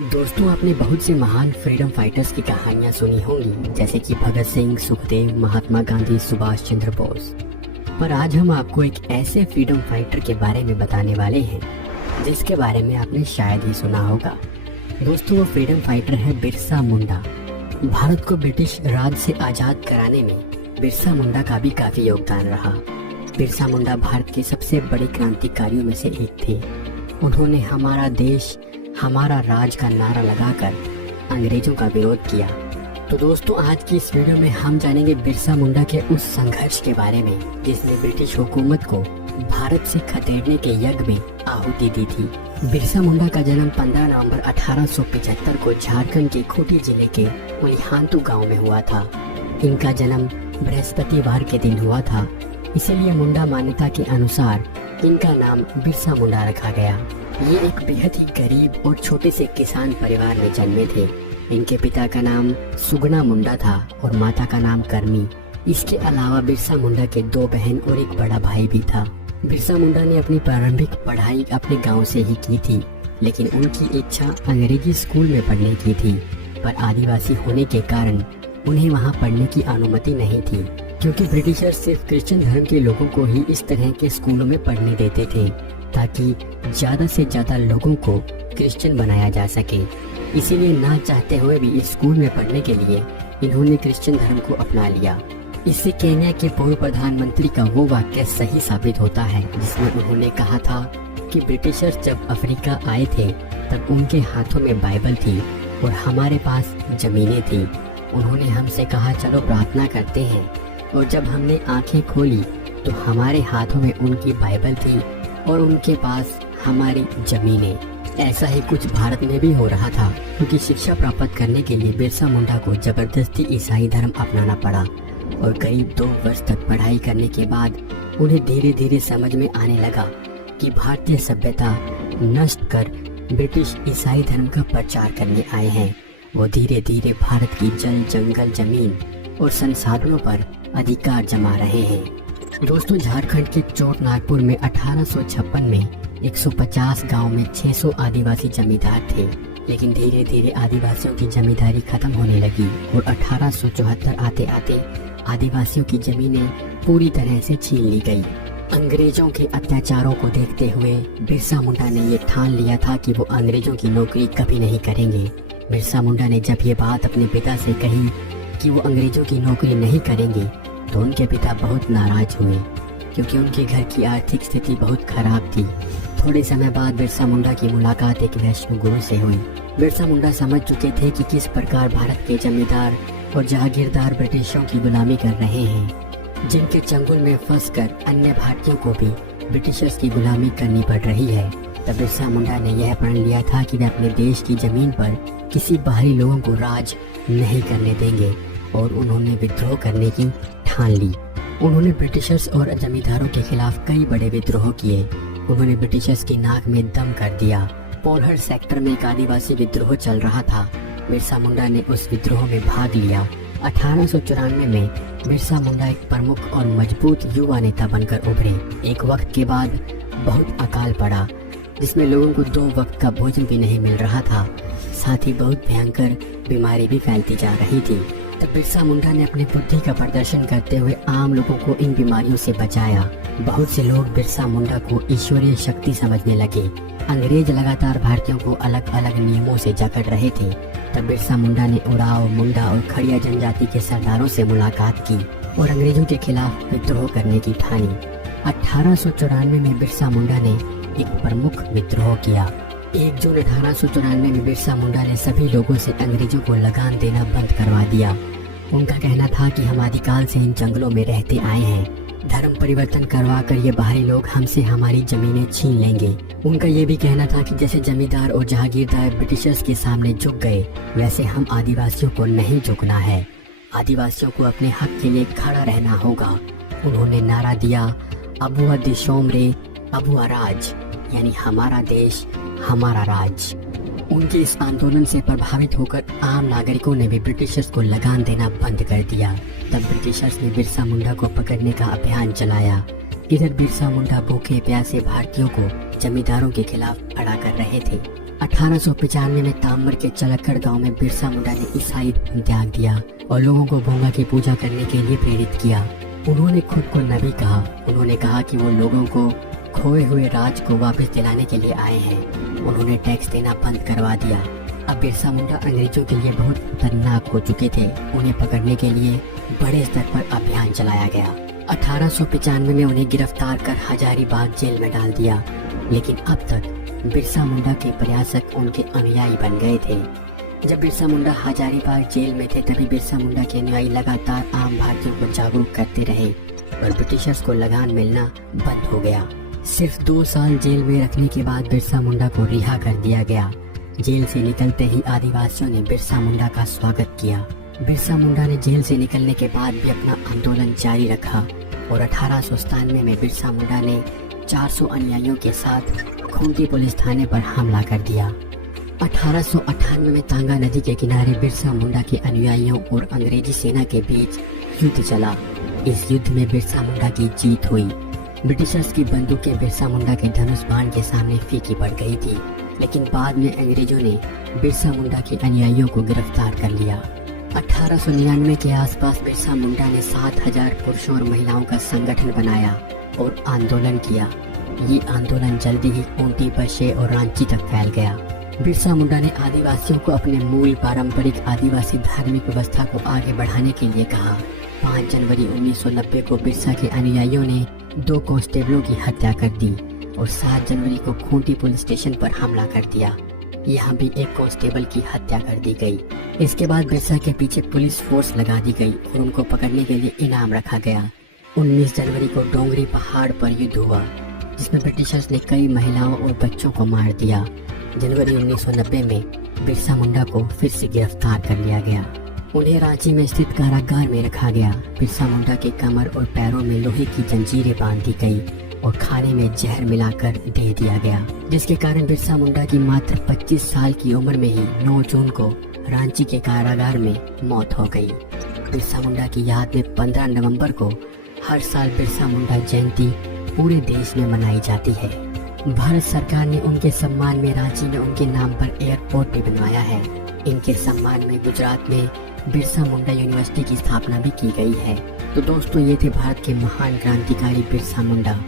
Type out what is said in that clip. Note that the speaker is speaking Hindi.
दोस्तों, आपने बहुत से महान फ्रीडम फाइटर्स की कहानियां सुनी होंगी, जैसे कि भगत सिंह, सुखदेव, महात्मा गांधी, सुभाष चंद्र बोस। पर आज हम आपको एक ऐसे फ्रीडम फाइटर के बारे में बताने वाले हैं जिसके बारे में आपने शायद ही सुना होगा। दोस्तों, वो फ्रीडम फाइटर है बिरसा मुंडा। भारत को ब्रिटिश राज से आजाद कराने में बिरसा मुंडा का भी काफी योगदान रहा। बिरसा मुंडा भारत के सबसे बड़े क्रांतिकारियों में से एक थे। उन्होंने हमारा देश, हमारा राज का नारा लगाकर अंग्रेजों का विरोध किया। तो दोस्तों, आज की इस वीडियो में हम जानेंगे बिरसा मुंडा के उस संघर्ष के बारे में जिसने ब्रिटिश हुकूमत को भारत से खदेड़ने के यज्ञ में आहुति दी थी। बिरसा मुंडा का जन्म 15 नवंबर 1875 को झारखंड के खूंटी जिले के उलिहानतू गांव में हुआ था। इनका जन्म बृहस्पतिवार के दिन हुआ था, इसलिए मुंडा मान्यता के अनुसार इनका नाम बिरसा मुंडा रखा गया। ये एक बेहद ही गरीब और छोटे से किसान परिवार में जन्मे थे। इनके पिता का नाम सुगना मुंडा था और माता का नाम करमी। इसके अलावा बिरसा मुंडा के 2 बहन और एक बड़ा भाई भी था। बिरसा मुंडा ने अपनी प्रारंभिक पढ़ाई अपने गांव से ही की थी, लेकिन उनकी इच्छा अंग्रेजी स्कूल में पढ़ने की थी, पर आदिवासी होने के कारण उन्हें वहां पढ़ने की अनुमति नहीं थी, क्योंकि ब्रिटिशर सिर्फ क्रिश्चियन धर्म के लोगों को ही इस तरह के स्कूलों में पढ़ने देते थे ताकि ज्यादा से ज्यादा लोगों को क्रिश्चियन बनाया जा सके। इसीलिए ना चाहते हुए भी इस स्कूल में पढ़ने के लिए इन्होंने क्रिश्चियन धर्म को अपना लिया। इससे केन्या के पूर्व प्रधानमंत्री का वो वाक्य सही साबित होता है जिसमें उन्होंने कहा था कि ब्रिटिशर्स जब अफ्रीका आए थे तब उनके हाथों में बाइबल थी और हमारे पास जमीनें थी। उन्होंने हमसे कहा, चलो प्रार्थना करते हैं, और जब हमने आंखें खोली तो हमारे हाथों में उनकी बाइबल थी और उनके पास हमारी जमीनें। ऐसा ही कुछ भारत में भी हो रहा था, क्योंकि शिक्षा प्राप्त करने के लिए बिरसा मुंडा को जबरदस्ती ईसाई धर्म अपनाना पड़ा और करीब 2 वर्ष तक पढ़ाई करने के बाद उन्हें धीरे धीरे समझ में आने लगा कि भारतीय सभ्यता नष्ट कर ब्रिटिश ईसाई धर्म का प्रचार करने आए हैं। वो धीरे धीरे भारत की जल, जंगल, जमीन और संसाधनों पर अधिकार जमा रहे हैं। दोस्तों, झारखंड के चोट नागपुर में 1856 में 150 गांव में 600 आदिवासी जमींदार थे, लेकिन धीरे धीरे आदिवासियों की जमींदारी खत्म होने लगी और 1874 आते आते आदिवासियों की जमीनें पूरी तरह से छीन ली गई। अंग्रेजों के अत्याचारों को देखते हुए बिरसा मुंडा ने ये ठान लिया था कि वो अंग्रेजों की नौकरी कभी नहीं करेंगे। बिरसा मुंडा ने जब ये बात अपने पिता से कही कि वो अंग्रेजों की नौकरी नहीं करेंगे तो उनके पिता बहुत नाराज हुए, क्योंकि उनके घर की आर्थिक स्थिति बहुत खराब थी। थोड़े समय बाद बिरसा मुंडा की मुलाकात एक वैष्णव गुरु से हुई। बिरसा मुंडा समझ चुके थे कि किस प्रकार भारत के जमींदार और जहागीरदार ब्रिटिशों की गुलामी कर रहे हैं, जिनके चंगुल में फंसकर अन्य भारतीयों को भी ब्रिटिशर्स की गुलामी करनी पड़ रही है। तब बिरसा मुंडा ने यह प्रण लिया था कि वे अपने देश की जमीन पर किसी बाहरी लोगों को राज नहीं करने देंगे, और उन्होंने विद्रोह करने की ठान ली। उन्होंने ब्रिटिशर्स और जमींदारों के खिलाफ कई बड़े विद्रोह किए। उन्होंने ब्रिटिशर्स की नाक में दम कर दिया। पोलहर सेक्टर में एक आदिवासी विद्रोह चल रहा था। बिरसा मुंडा ने उस विद्रोह में भाग लिया। 1894 में बिरसा मुंडा एक प्रमुख और मजबूत युवा नेता बनकर उभरे। एक वक्त के बाद बहुत अकाल पड़ा, जिसमें लोगों को 2 वक्त का भोजन भी नहीं मिल रहा था। साथ ही बहुत भयंकर बीमारी भी फैलती जा रही थी। तब बिरसा मुंडा ने अपनी बुद्धि का प्रदर्शन करते हुए आम लोगों को इन बीमारियों से बचाया। बहुत से लोग बिरसा मुंडा को ईश्वरीय शक्ति समझने लगे। अंग्रेज लगातार भारतीयों को अलग अलग नियमों से जकड़ रहे थे। तब बिरसा मुंडा ने उराव, मुंडा और खड़िया जनजाति के सरदारों से मुलाकात की और अंग्रेजों के खिलाफ विद्रोह करने की ठानी। 1894 में बिरसा मुंडा ने एक प्रमुख विद्रोह किया। 1 जून 1894 में बिरसा मुंडा ने सभी लोगों से अंग्रेजों को लगान देना बंद करवा दिया। उनका कहना था कि हम आदिकाल से इन जंगलों में रहते आए हैं। धर्म परिवर्तन करवा कर ये बाहरी लोग हमसे हमारी जमीनें छीन लेंगे। उनका ये भी कहना था कि जैसे जमींदार और जहागीरदार ब्रिटिशर्स के सामने झुक गए, वैसे हम आदिवासियों को नहीं झुकना है। आदिवासियों को अपने हक के लिए खड़ा रहना होगा। उन्होंने नारा दिया, अबुआ दिशोमरे अबुआ राज, यानी हमारा देश हमारा राज। उनके इस आंदोलन से प्रभावित होकर आम नागरिकों ने भी ब्रिटिशर्स को लगान देना बंद कर दिया। तब ब्रिटिशर्स ने बिरसा मुंडा को पकड़ने का अभियान चलाया। इधर बिरसा मुंडा भूखे प्यासे भारतीयों को जमींदारों के खिलाफ खड़ा कर रहे थे। 1895 में तामर के चलक्कड़ गांव में बिरसा मुंडा ने ईसाई धर्म त्याग दिया और लोगों को भोंगा की पूजा करने के लिए प्रेरित किया। उन्होंने खुद को नबी कहा। उन्होंने कहा कि वो लोगों को खोए हुए राज को वापस दिलाने के लिए आए हैं। उन्होंने टैक्स देना बंद करवा दिया। अब बिरसा मुंडा अंग्रेजों के लिए बहुत खतरनाक हो चुके थे। उन्हें पकड़ने के लिए बड़े स्तर पर अभियान चलाया गया। 1895 में उन्हें गिरफ्तार कर हजारीबाग जेल में डाल दिया, लेकिन अब तक बिरसा मुंडा के प्रयासक उनके अनुयायी बन गए थे। जब बिरसा मुंडा हजारीबाग जेल में थे तभी बिरसा मुंडा के अनुयायी लगातार आम भारतीयों को जागरूक करते रहे और ब्रिटिशर्स को लगान मिलना बंद हो गया। सिर्फ 2 साल जेल में रखने के बाद बिरसा मुंडा को रिहा कर दिया गया। जेल से निकलते ही आदिवासियों ने बिरसा मुंडा का स्वागत किया। बिरसा मुंडा ने जेल से निकलने के बाद भी अपना आंदोलन जारी रखा और 1897 में बिरसा मुंडा ने 400 अनुयायियों के साथ खूंटी पुलिस थाने पर हमला कर दिया। 1898 में तांगा नदी के किनारे बिरसा मुंडा के अनुयायियों और अंग्रेजी सेना के बीच युद्ध चला। इस युद्ध में बिरसा मुंडा की जीत हुई। ब्रिटिशर्स की बंदूकें बिरसा मुंडा के धनुष बाण के सामने फीकी पड़ गई थी, लेकिन बाद में अंग्रेजों ने बिरसा मुंडा के अनुयायियों को गिरफ्तार कर लिया। 1899 के आसपास बिरसा मुंडा ने 7000 पुरुषों और महिलाओं का संगठन बनाया और आंदोलन किया। ये आंदोलन जल्दी ही खूंटी, बशे और रांची तक फैल गया। बिरसा मुंडा ने आदिवासियों को अपने मूल पारंपरिक आदिवासी धार्मिक व्यवस्था को आगे बढ़ाने के लिए कहा। 5 जनवरी 1990 को बिरसा के अनुयायियों ने 2 कांस्टेबलों की हत्या कर दी और 7 जनवरी को खूंटी पुलिस स्टेशन पर हमला कर दिया। यहाँ भी एक कांस्टेबल की हत्या कर दी गई। इसके बाद बिरसा के पीछे पुलिस फोर्स लगा दी गई और उनको पकड़ने के लिए इनाम रखा गया। 19 जनवरी को डोंगरी पहाड़ पर युद्ध हुआ, जिसमें ब्रिटिशर्स ने कई महिलाओं और बच्चों को मार दिया। जनवरी 1990 में बिरसा मुंडा को फिर से गिरफ्तार कर लिया गया। उन्हें रांची में स्थित कारागार में रखा गया। बिरसा मुंडा के कमर और पैरों में लोहे की जंजीरें बांध दी गई और खाने में जहर मिलाकर दे दिया गया, जिसके कारण बिरसा मुंडा की मात्र 25 साल की उम्र में ही 9 जून को रांची के कारागार में मौत हो गई। बिरसा मुंडा की याद में 15 नवंबर को हर साल बिरसा मुंडा जयंती पूरे देश में मनाई जाती है। भारत सरकार ने उनके सम्मान में रांची में उनके नाम पर एयरपोर्ट भी बनवाया है। इनके सम्मान में गुजरात में बिरसा मुंडा यूनिवर्सिटी की स्थापना भी की गई है। तो दोस्तों, ये थे भारत के महान क्रांतिकारी बिरसा मुंडा।